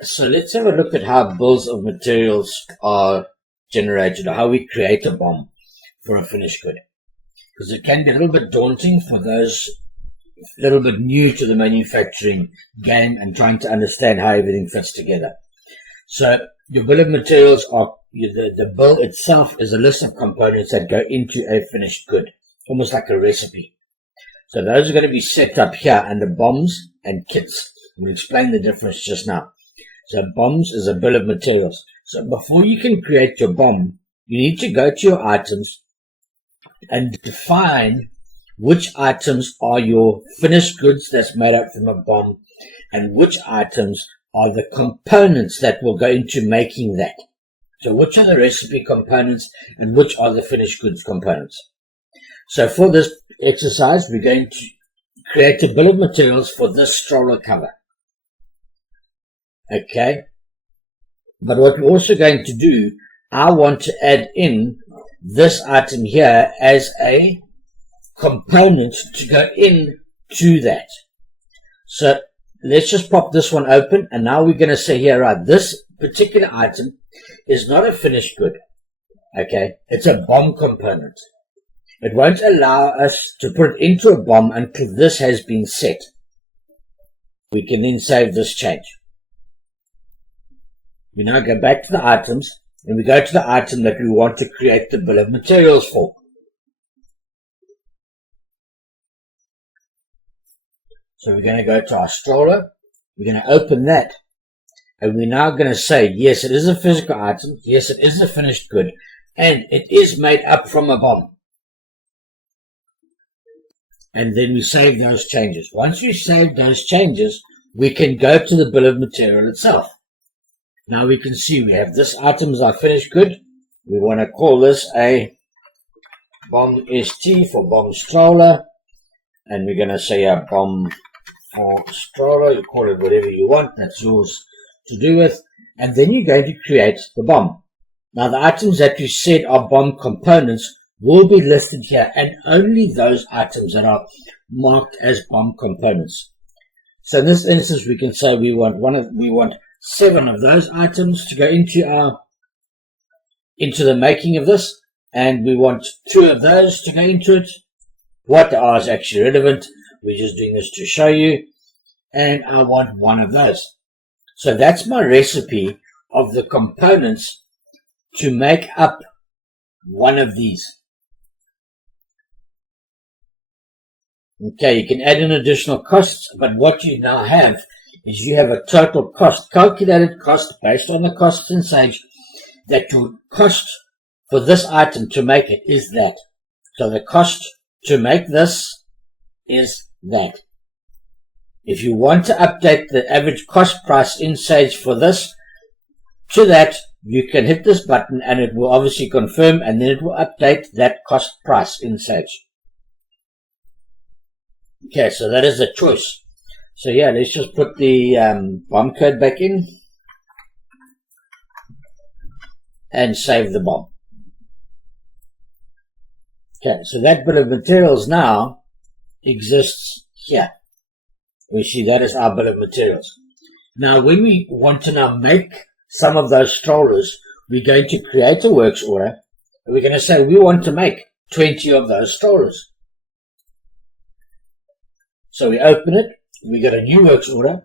So let's have a look at how bills of materials are generated, or how we create a BOM for a finished good. Because it can be a little bit daunting for those a little bit new to the manufacturing game and trying to understand how everything fits together. So your bill of materials are, the bill itself is a list of components that go into a finished good, almost like a recipe. So those are going to be set up here under BOMs and kits. We'll explain the difference just now. So BOMs is a bill of materials. So before you can create your BOM, you need to go to your items and define which items are your finished goods that's made up from a BOM, and which items are the components that will go into making that. So which are the recipe components and which are the finished goods components. So for this exercise, we're going to create a bill of materials for this stroller cover. Okay. But what we're also going to do, I want to add in this item here as a component to go into that. So let's just pop this one open, and now we're going to say here, right, this particular item is not a finished good. Okay, it's a BOM component. It won't allow us to put it into a BOM until this has been set. We can then save this change. We now go back to the items, and we go to the item that we want to create the bill of materials for. So we're going to go to our stroller, we're going to open that, and we're now going to say, yes, it is a physical item, yes, it is a finished good, and it is made up from a BOM. And then we save those changes. Once we save those changes, we can go to the bill of material itself. Now we can see we have this item as our finished good. We want to call this a BOM ST for BOM stroller. And we're going to say a BOM for stroller. You call it whatever you want. That's yours to do with. And then you're going to create the BOM. Now the items that you said are BOM components will be listed here, and only those items that are marked as BOM components. So in this instance, we can say we want 7 of those items to go into the making of this, and we want 2 of those to go into it. What are is actually relevant. We're just doing this to show you, and I want 1 of those. So that's my recipe of the components to make up 1 of these. Okay, you can add in additional costs, but what you now have is you have a total cost, calculated cost based on the costs in Sage, that your cost for this item to make it is that. So the cost to make this is that. If you want to update the average cost price in Sage for this to that, you can hit this button and it will obviously confirm, and then it will update that cost price in Sage. Okay, so that is a choice. So yeah, let's just put the BOM code back in and save the BOM. Okay, so that bill of materials now exists here. We see that is our bill of materials. Now when we want to now make some of those strollers, we're going to create a works order, and we're going to say we want to make 20 of those strollers. So we open it, we get a new works order,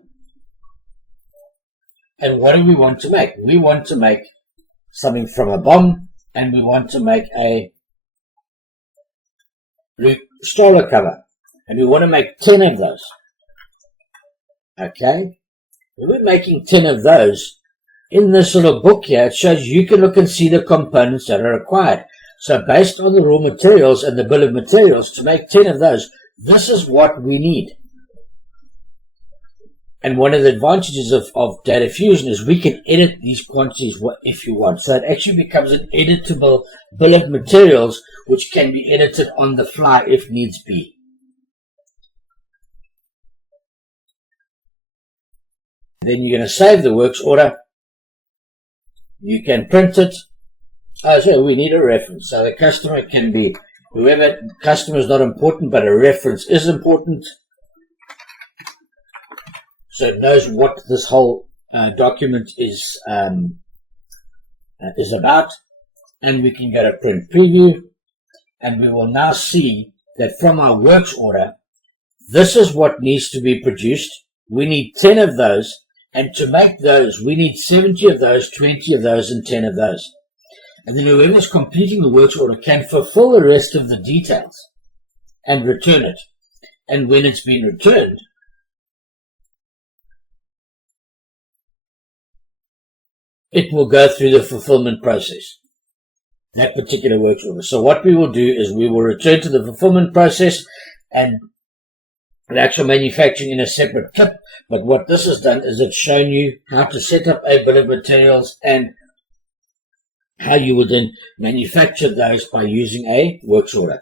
and what do we want to make? We want to make something from a BOM, and we want to make a stroller cover, and we want to make 10 of those. Okay, when we're making 10 of those, in this little book here, it shows you can look and see the components that are required. So based on the raw materials and the bill of materials, to make 10 of those, this is what we need. And one of the advantages of data fusion is we can edit these quantities if you want. So it actually becomes an editable bill of materials, which can be edited on the fly if needs be. Then you're going to save the works order. You can print it. So we need a reference. So the customer can be whoever. Customer is not important, but a reference is important. So it knows what this whole document is about, and we can go to print preview, and we will now see that from our works order, this is what needs to be produced. We need 10 of those, and to make those, we need 70 of those, 20 of those, and 10 of those. And then whoever's completing the works order can fulfill the rest of the details and return it. And when it's been returned, it will go through the fulfillment process, that particular works order. So what we will do is we will return to the fulfillment process and the actual manufacturing in a separate clip. But what this has done is it's shown you how to set up a bill of materials and how you would then manufacture those by using a works order.